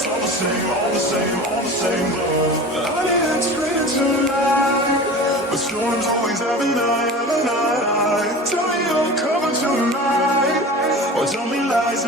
It's all the same, all the same, all the same. But I didn't explain tonight. But storms always have a night, have a night. Tell me you're coming tonight. Or tell me lies,